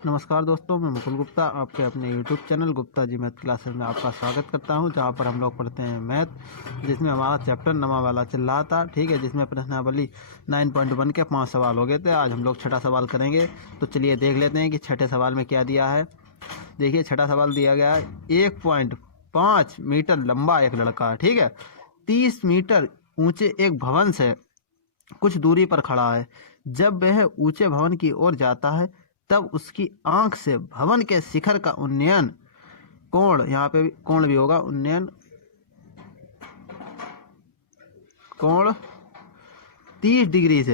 नमस्कार दोस्तों, मैं मुकुल गुप्ता आपके अपने YouTube channel Gupta ji math classes में आपका स्वागत करता हूं, जहां पर हम लोग पढ़ते हैं मैथ, जिसमें हमारा चैप्टर नमा वाला चल रहा था। ठीक है, जिसमें प्रश्नावली 9.1 के 5 सवाल हो गए थे। आज हम लोग छठा सवाल करेंगे। तो चलिए देख लेते हैं कि छठे सवाल में क्या दिया है। देखिए, छठा सवाल दिया गया है 1.5 मीटर लंबा एक लड़का, ठीक है, 30 मीटर ऊंचे एक भवन से कुछ दूरी पर खड़ा है। जब वह ऊंचे भवन की ओर जाता है तब उसकी आंख से भवन के शिखर का उन्नयन कोण, यहाँ पे कोण भी होगा, उन्नयन कोण 30 डिग्री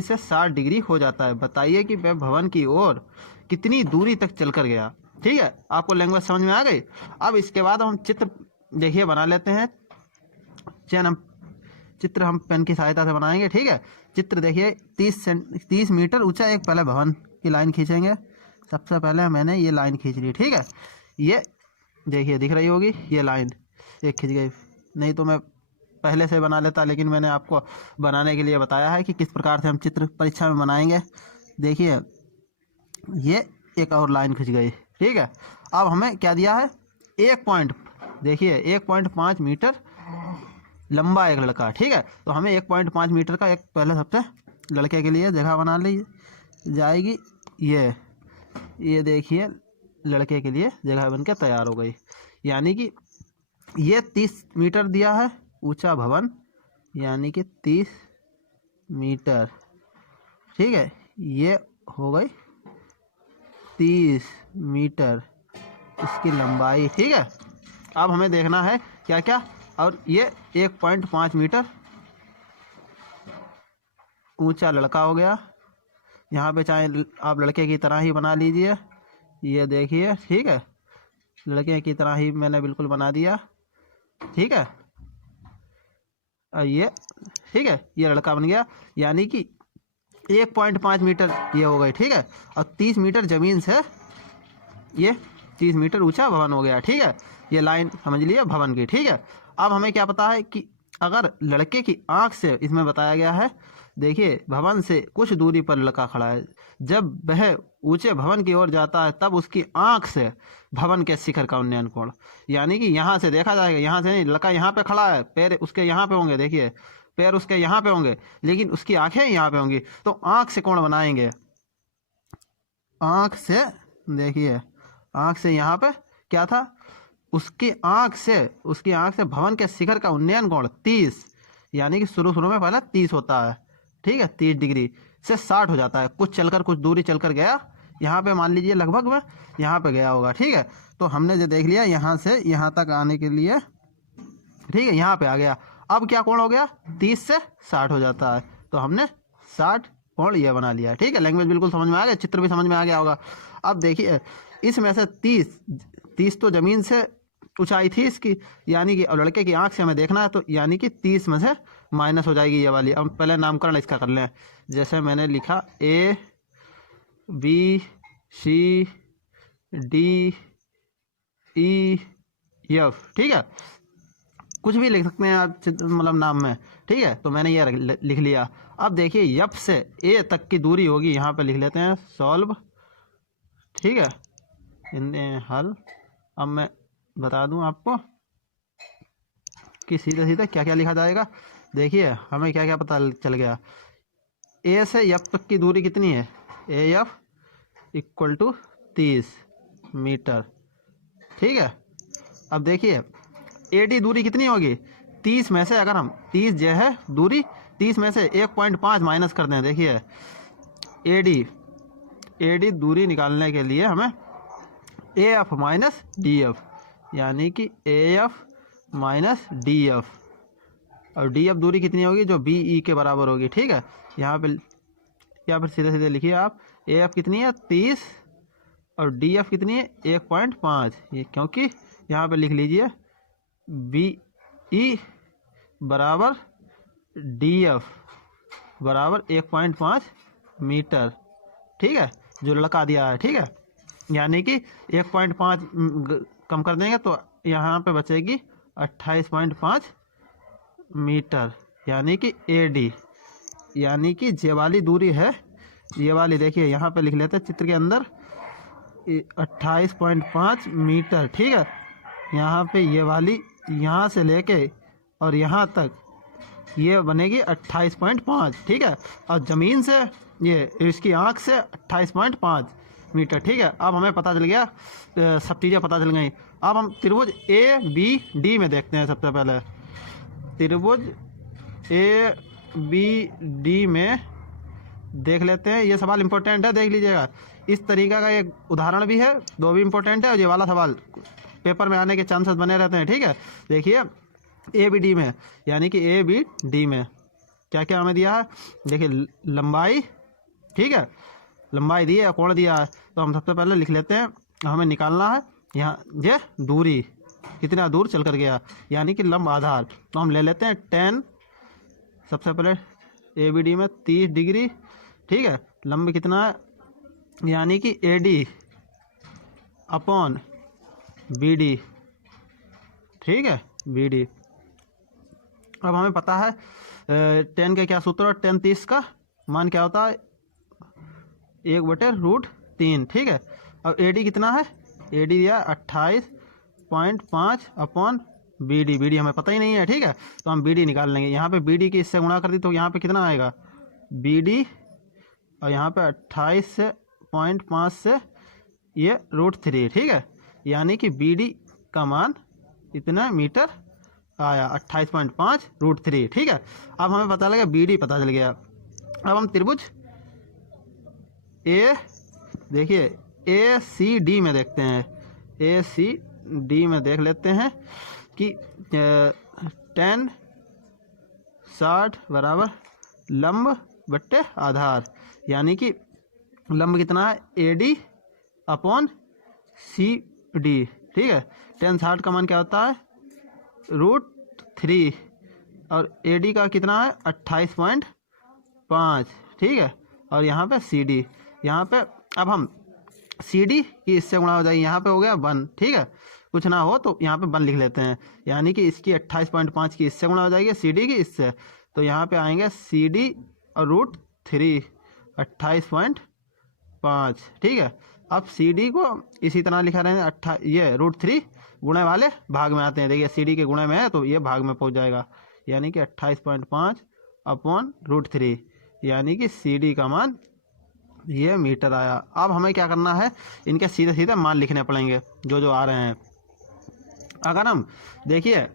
से 60 डिग्री हो जाता है। बताइए कि वह भवन की ओर कितनी दूरी तक चलकर गया। ठीक है, आपको लैंग्वेज समझ में आ गई। अब इसके बाद हम चित्र देखिए बना लेते हैं। चित्र हम पेन की सहायता से बनाएंगे। ठीक है, चित्र देखिए 30 मीटर ऊंचा एक पहले भवन की लाइन खींचेंगे। सबसे पहले मैंने ये लाइन खींच ली। ठीक है, ये देखिए दिख रही होगी, ये लाइन एक खींच गई। नहीं तो मैं पहले से बना लेता, लेकिन मैंने आपको बनाने के लिए बताया है कि किस प्रकार से हम चित्र परीक्षा में बनाएंगे। देखिए ये एक और लाइन खींच गई। ठीक है, अब हमें क्या दिया है, 1.5 मीटर लंबा एक लड़का। ठीक है, तो हमें 1.5 मीटर का एक पहले सबसे लड़के के लिए जगह बना ली जाएगी। ये देखिए लड़के के लिए जगह बनकर तैयार हो गई। यानी कि ये 30 मीटर दिया है ऊंचा भवन, यानी कि 30 मीटर। ठीक है, ये हो गई 30 मीटर इसकी लंबाई। ठीक है, अब हमें देखना है क्या क्या, और ये 1.5 मीटर ऊंचा लड़का हो गया। यहाँ पे चाहे आप लड़के की तरह ही बना लीजिए। ये देखिए, ठीक है, लड़के की तरह ही मैंने बिल्कुल बना दिया। ठीक है, ये ठीक है, ये लड़का बन गया। यानी कि 1.5 मीटर ये हो गई। ठीक है, और 30 मीटर जमीन से ये 30 मीटर ऊंचा भवन हो गया। ठीक है, ये लाइन समझ लिया भवन की। ठीक है, अब हमें क्या पता है कि अगर लड़के की आंख से, इसमें बताया गया है, देखिए भवन से कुछ दूरी पर लड़का खड़ा है। जब वह ऊंचे भवन की ओर जाता है तब उसकी आंख से भवन के शिखर का उन्नयन कोण, यानी कि यहाँ से देखा जाएगा, यहाँ से नहीं, लड़का यहाँ पे खड़ा है, पैर उसके यहाँ पे होंगे, देखिए पैर उसके यहाँ पे होंगे, लेकिन उसकी आंखें यहाँ पे होंगी, तो आंख से कोण बनाएंगे। आंख से, देखिए आंख से यहाँ पे क्या था, उसकी आंख से भवन के शिखर का उन्नयन कोण 30, यानी कि शुरू में पहले 30 होता है। ठीक है, 30 डिग्री से 60 हो जाता है। कुछ दूरी चलकर गया, यहाँ पे मान लीजिए लगभग में यहाँ पे गया होगा। ठीक है, तो हमने जो देख लिया यहाँ से यहाँ तक आने के लिए, ठीक है, यहाँ पे आ गया। अब क्या कोण हो गया, 30 से 60 हो जाता है, तो हमने 60 कोण ये बना लिया। ठीक है, लैंग्वेज बिल्कुल समझ में आ गया, चित्र भी समझ में आ गया होगा। अब देखिए इसमें से 30 तो जमीन से ऊंचाई थी इसकी, यानी कि अब लड़के की आंख से हमें देखना है, तो यानी कि 30 में से माइनस हो जाएगी ये वाली। अब पहले नामकरण इसका कर लें। जैसे मैंने लिखा A B C D E F। ठीक है, कुछ भी लिख सकते हैं आप मतलब नाम में। ठीक है, तो मैंने ये लिख लिया। अब देखिए F से A तक की दूरी होगी, यहाँ पे लिख लेते हैं सॉल्व। ठीक है, इन्हें हल। अब मैं बता दूं आपको कि सीधे सीधे क्या क्या लिखा जाएगा। देखिए हमें क्या क्या पता चल गया। ए से एफ तक की दूरी कितनी है, A F equal to 30 metre. ठीक है, अब देखिए ए डी दूरी कितनी होगी, 30 में से अगर हम 30 जो है दूरी, 30 में से 1.5 माइनस कर दें। देखिए ए डी दूरी निकालने के लिए हमें A F minus D F, यानी कि A F minus D F, और डी एफ दूरी कितनी होगी, जो बी ई के बराबर होगी। ठीक है, यहाँ पे या फिर सीधे सीधे लिखिए आप, ए एफ कितनी है 30 और डी एफ कितनी है 1.5, ये क्योंकि यहाँ पे लिख लीजिए बी ई बराबर डी एफ बराबर 1.5 मीटर। ठीक है, जो लड़का दिया है। ठीक है, यानी कि 1.5 कम कर देंगे तो यहाँ पे बचेगी 28.5 मीटर, यानी कि ए डी, यानी कि जे वाली दूरी है ये वाली देखिए यहाँ पे लिख लेते हैं चित्र के अंदर 28.5 मीटर, ठीक है। यहाँ पे ये वाली यहाँ से लेके और यहाँ तक ये बनेगी 28.5, ठीक है। और ज़मीन से ये इसकी आँख से 28.5 मीटर, ठीक है। अब हमें पता चल गया, सब चीज़ें पता चल गई। अब हम त्रिभुज ए बी डी में देखते हैं। सबसे पहले त्रिभुज ए बी डी में देख लेते हैं। ये सवाल इम्पोर्टेंट है, देख लीजिएगा। इस तरीका का एक उदाहरण भी है, दो भी इम्पोर्टेंट है, और ये वाला सवाल पेपर में आने के चांसेस बने रहते हैं, ठीक है। देखिए ए बी डी में, यानी कि ए बी डी में क्या क्या हमें दिया है। देखिए लंबाई, ठीक है, लंबाई दी है, कोण दिया है। तो हम सबसे पहले लिख लेते हैं, हमें निकालना है यहाँ ये दूरी कितना दूर चल कर गया, यानी कि लंब आधार। तो हम ले लेते हैं 10, सबसे पहले ए बी डी में 30 डिग्री, ठीक है। लंब कितना है, यानी कि A D upon B D, ठीक है, बी डी। अब हमें पता है 10 का क्या सूत्र है, 10 30 का मान क्या होता है 1/√3, ठीक है। अब ए डी कितना है, ए डी दिया 28.5 upon B D, B D हमें पता ही नहीं है, ठीक है। तो हम बी डी निकाल लेंगे। यहाँ पे बी डी की इससे गुणा कर दी तो यहाँ पे कितना आएगा बी डी, और यहाँ पे 28.5 से ये √3, ठीक है, यानी कि बी डी का मान इतना मीटर आया 28.5 √3, ठीक है। अब हमें पता लगा बी डी पता चल गया। अब हम त्रिभुज ए, देखिए ए सी डी में देखते हैं। ए सी डी में देख लेते हैं कि 10 60 बराबर लंब बट्टे आधार, यानी कि लंब कितना है A D upon C D, ठीक है। 10 60 का मान क्या होता है √3, और ए डी का कितना है 28.5, ठीक है। और यहाँ पे सी डी, यहाँ पे अब हम सी डी की इससे गुणा हो जाएगी, यहाँ पे हो गया 1, ठीक है। कुछ ना हो तो यहाँ पे 1 लिख लेते हैं, यानी कि इसकी 28.5 की इससे गुणा हो जाएगी, सी डी की इससे। तो यहाँ पे आएंगे सी डी और √3 28.5, ठीक है। अब सी डी को इसी तरह लिखा रहेंगे, ये √3 गुणे वाले भाग में आते हैं। देखिए सी डी के गुणे में है तो ये भाग में पहुँच जाएगा, यानी कि 28.5 अपॉन √3, यानी कि सी डी का मान ये मीटर आया। अब हमें क्या करना है, इनके सीधे सीधे मान लिखने पड़ेंगे जो जो आ रहे हैं। अगर हम देखिए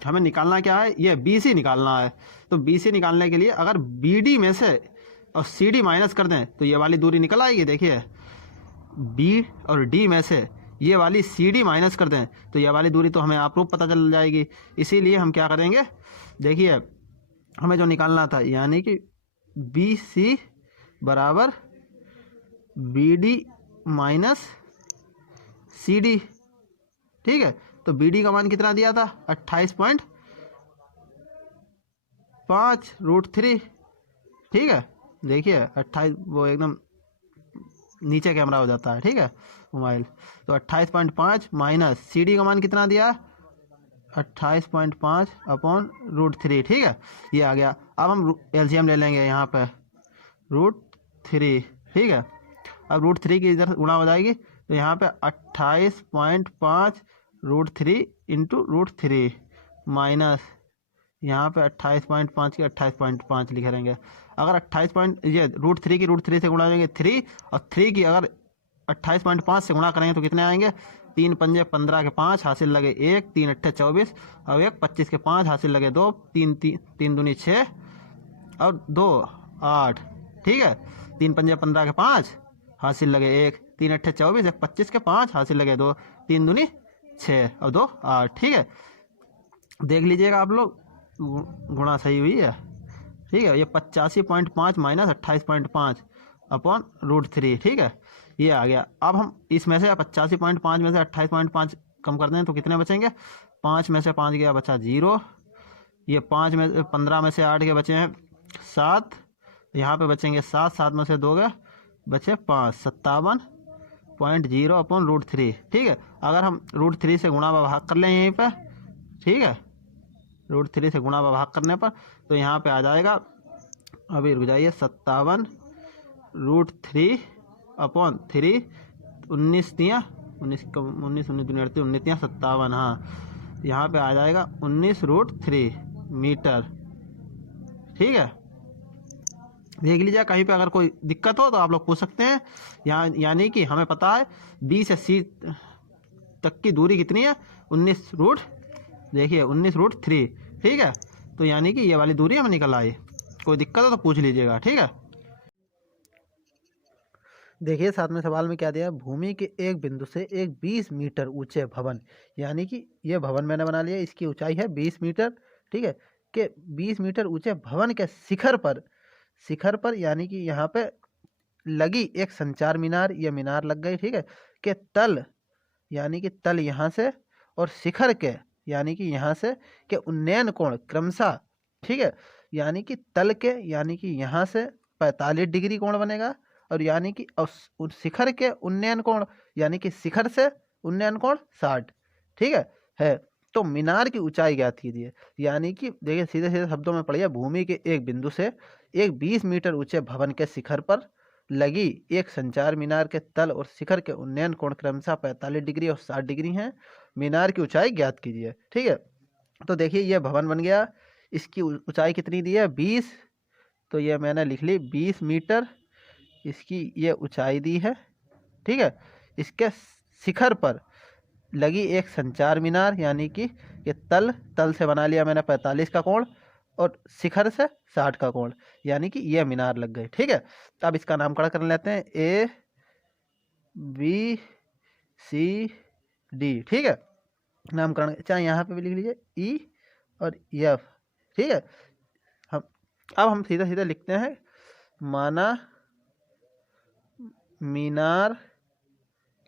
हमें निकालना क्या है, ये बी सी निकालना है। तो बी सी निकालने के लिए अगर बी डी में से और सी डी माइनस कर दें तो ये वाली दूरी निकल आएगी। देखिए बी और डी में से ये वाली सी डी माइनस कर दें तो ये वाली दूरी तो हमें आपरूप पता चल जाएगी। इसीलिए हम क्या करेंगे, देखिए हमें जो निकालना था, यानी कि बी सी बराबर B D minus C D, ठीक है। तो बी डी का मान कितना दिया था 28.5 √3, ठीक है। देखिए 28, वो एकदम नीचे कैमरा हो जाता है, ठीक है, मोबाइल। तो 28.5 माइनस सी डी का मान कितना दिया 28.5 अपॉन √3, ठीक है, ये आ गया। अब हम एलसीएम ले लेंगे यहाँ पे √3, ठीक है। अब √3 की इधर गुणा हो जाएगी तो यहाँ पे 28.5 √3 इंटू √3 माइनस यहाँ पे 28.5 की 28.5 लिख रहेंगे। अगर 28 ये √3 की √3 से गुणा करेंगे 3, और 3 की अगर 28.5 से गुणा करेंगे तो कितने आएंगे 3 पंजे 15 के 5 हासिल लगे 1, 3 अट्ठे 24 और 1 25 के 5 हासिल लगे 2, 3 दूनी 6 और 2 8, ठीक है। 3 पंजे 15 के 5 हासिल लगे 1, 3 अट्ठे 24, 1 25 के 5 हासिल लगे 2, 3 दूनी 6 और 2 8, ठीक है। देख लीजिएगा आप लोग गुणा सही हुई है, ठीक है। ये 85.5 माइनस 28.5 अपॉन √3, ठीक है, ये आ गया। अब हम इसमें से 85.5 में से 28.5 कम कर दें तो कितने बचेंगे, 5 में से 5 गया बचा 0, ये 5 में 15 में से 8 के बचे हैं 7, यहाँ पे बचेंगे 7, 7 में से 2 गए बचे 5, 57.0 अपॉन √3, ठीक है। अगर हम √3 से गुणा व भाग कर लें यहीं पर, ठीक है, √3 से गुणा व भाग करने पर तो यहाँ पे आ जाएगा, अभी रुक जाइए, 57 √3/3, 19 दिया 19 19 19 दूनी 38, 19 दिया 57। हाँ, यहाँ पे आ जाएगा 19√3 मीटर। ठीक है, देख लीजिए, कहीं पे अगर कोई दिक्कत हो तो आप लोग पूछ सकते हैं। यहाँ यानी कि हमें पता है बी से सी तक की दूरी कितनी है, 19√3। ठीक है, तो यानी कि ये वाली दूरी हमें निकल आई। कोई दिक्कत हो तो पूछ लीजिएगा। ठीक है, देखिए साथ में सवाल में क्या दिया, भूमि के एक बिंदु से एक 20 मीटर ऊंचे भवन, यानी कि ये भवन मैंने बना लिया, इसकी ऊंचाई है 20 मीटर। ठीक है, कि 20 मीटर ऊंचे भवन के शिखर पर यानी कि यहाँ पे लगी एक संचार मीनार, ये मीनार लग गई। ठीक है, के तल यानी कि तल यहाँ से और शिखर के यानी कि यहाँ से के उन्नयन कोण क्रमशः, ठीक है, यानी कि तल के यानी कि यहाँ से 45 डिग्री कोण बनेगा, और यानी कि उस शिखर के उन्नयन कोण यानी कि शिखर से उन्नयन कोण 60। ठीक है। तो मीनार की ऊंचाई ज्ञात कीजिए, यानी कि देखिए सीधे सीधे शब्दों में पढ़िए, भूमि के एक बिंदु से एक 20 मीटर ऊंचे भवन के शिखर पर लगी एक संचार मीनार के तल और शिखर के उन्नयन कोण क्रमशः 45 डिग्री और 60 डिग्री हैं। मीनार की ऊंचाई ज्ञात कीजिए। ठीक है, तो देखिए ये भवन बन गया, इसकी ऊंचाई कितनी दी है 20, तो ये मैंने लिख ली 20 मीटर, इसकी ये ऊंचाई दी है। ठीक है, इसके शिखर पर लगी एक संचार मीनार, यानी कि ये तल से बना लिया मैंने 45 का कोण और शिखर से 60 का कोण, यानी कि ये मीनार लग गए। ठीक है, तो अब इसका नामकरण कर लेते हैं, ABCD। ठीक है, नामकरण चाहे यहाँ पे भी लिख लीजिए E और F। ठीक है, हम सीधा सीधा लिखते हैं, माना मीनार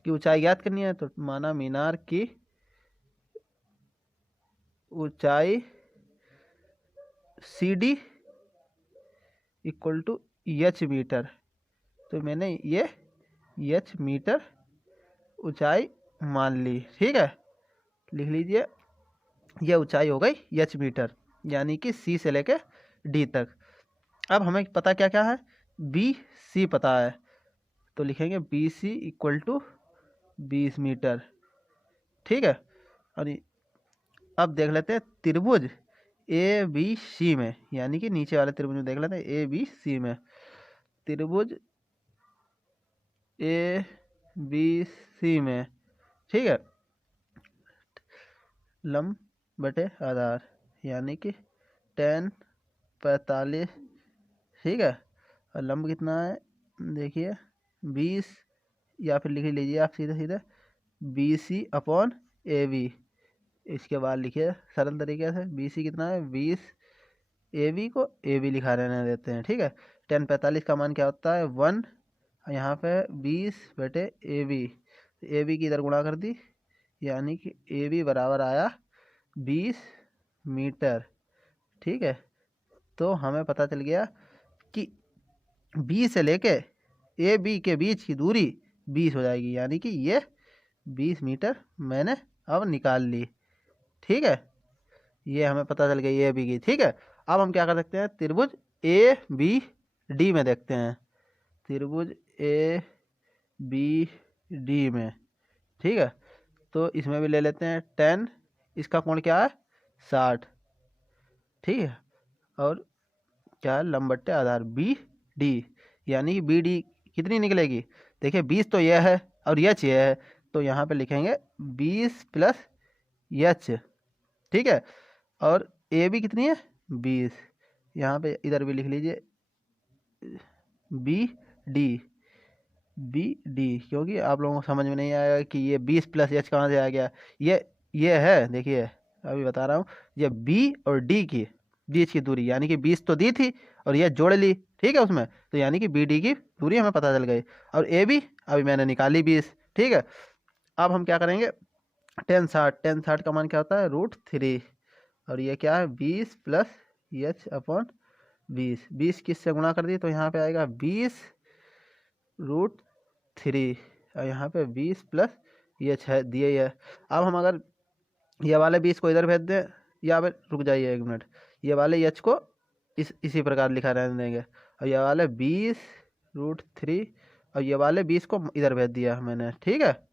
की ऊंचाई ज्ञात करनी है, तो माना मीनार की ऊंचाई CD = H मीटर, तो मैंने ये H मीटर ऊंचाई मान ली। ठीक है, लिख लीजिए, ये ऊंचाई हो गई H मीटर, यानी कि C से लेके D तक। अब हमें पता क्या क्या है, BC पता है, तो लिखेंगे BC = 20 मीटर। ठीक है, और अब देख लेते हैं त्रिभुज ABC में, यानी कि नीचे वाले त्रिभुज में देख लेते हैं, ABC में त्रिभुज ABC में। ठीक है, लंब बटे आधार, यानी कि 10 45। ठीक है, और लंब कितना है, देखिए 20, या फिर लिख लीजिए आप सीधे सीधे BC/AB। इसके बाद लिखिए सरल तरीके से, BC कितना है 20, AB को AB लिखा रहने देते हैं। ठीक है, 10 45 का मान क्या होता है 1, यहाँ पे 20/AB, AB की इधर गुणा कर दी, यानी कि AB बराबर आया 20 मीटर। ठीक है, तो हमें पता चल गया कि B से लेके AB के बीच की दूरी 20 हो जाएगी, यानी कि ये 20 मीटर मैंने अब निकाल ली। ठीक है, ये हमें पता चल गई AB की। ठीक है, अब हम क्या कर सकते हैं, त्रिभुज ABD में देखते हैं, त्रिभुज ABD में। ठीक है, तो इसमें भी ले लेते हैं 10, इसका कोण क्या है 60। ठीक है, और क्या है लंब बट्टे आधार BD, यानी कि BD कितनी निकलेगी, देखिए 20 तो यह है और H यह है, तो यहाँ पे लिखेंगे 20 + H। ठीक है, और AB कितनी है 20, यहाँ पे इधर भी लिख लीजिए BD, क्योंकि आप लोगों को समझ में नहीं आएगा कि ये 20 + H कहाँ से आ गया। ये है, देखिए अभी बता रहा हूँ, ये B और D की बीच की दूरी, यानी कि 20 तो दी थी और ये जोड़ ली। ठीक है, उसमें तो यानी कि BD की दूरी हमें पता चल गई, और AB अभी मैंने निकाली 20। ठीक है, अब हम क्या करेंगे, 10 60 का मान क्या होता है √3, और ये क्या है 20 + H/20, 20 किससे गुणा कर दी, तो यहाँ पे आएगा 20 √3, और यहाँ पे 20 + H है दिए ही है। अब हम अगर ये वाले 20 को इधर भेज दें, या फिर रुक जाइए 1 मिनट, ये वाले H को इसी प्रकार लिखा रहने देंगे, और ये वाले 20 √3 और ये वाले 20 को इधर भेज दिया मैंने, ठीक है,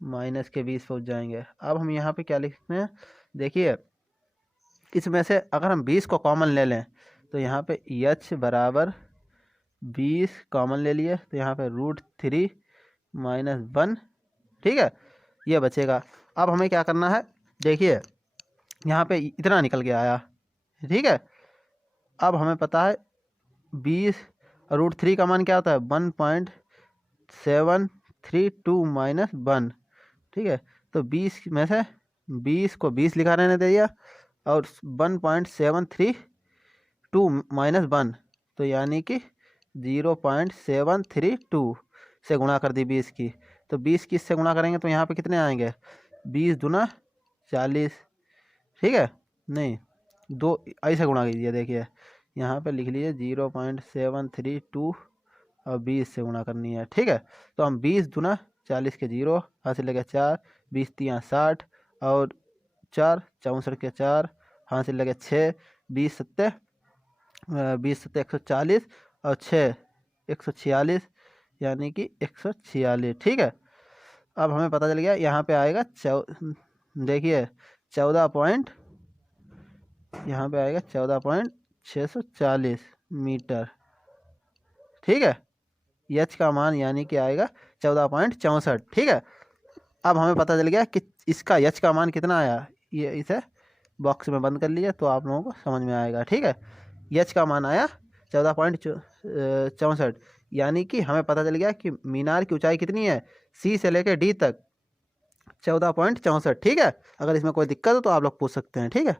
माइनस के 20 पहुँच जाएंगे। अब हम यहाँ पे क्या लिखते हैं, देखिए इसमें से अगर हम 20 को कॉमन ले लें तो यहाँ पे h बराबर 20 कॉमन ले लिए तो यहाँ पे √3 - 1, ठीक है, ये बचेगा। अब हमें क्या करना है, देखिए यहाँ पे इतना निकल के आया, ठीक है। अब हमें पता है 20 √3 का मान क्या होता है, 1.732 - 1, ठीक है। तो 20 में से 20 को 20 लिखा रहने दिया और 1.732 - 1, तो यानी कि 0.732 से गुणा कर दी 20 की। तो 20 की इससे गुणा करेंगे तो यहाँ पे कितने आएंगे, 20 दूना 40, ठीक है, नहीं 2 ऐसे गुणा कीजिए, देखिए यहाँ पे लिख लीजिए 0.732 और 20 से गुणा करनी है, ठीक है। तो हम 20 दूना 40 के 0 हाथ से लगे 4, 20 तियाँ 60 और 4 64 के 4 हाथ से लगे 6, 20 सत्ते 140 और 6 146, यानी कि 146, ठीक है। अब हमें पता चल गया यहाँ पे आएगा देखिए 14 यहाँ पे आएगा 14.640 मीटर, ठीक है। एच का मान यानी कि आएगा 14.64, ठीक है। अब हमें पता चल गया कि इसका एच का मान कितना आया, ये इसे बॉक्स में बंद कर लीजिए तो आप लोगों को समझ में आएगा, ठीक है। एच का मान आया 14.64, यानी कि हमें पता चल गया कि मीनार की ऊंचाई कितनी है, सी से लेकर डी तक 14.64, ठीक है। अगर इसमें कोई दिक्कत हो तो आप लोग पूछ सकते हैं, ठीक है।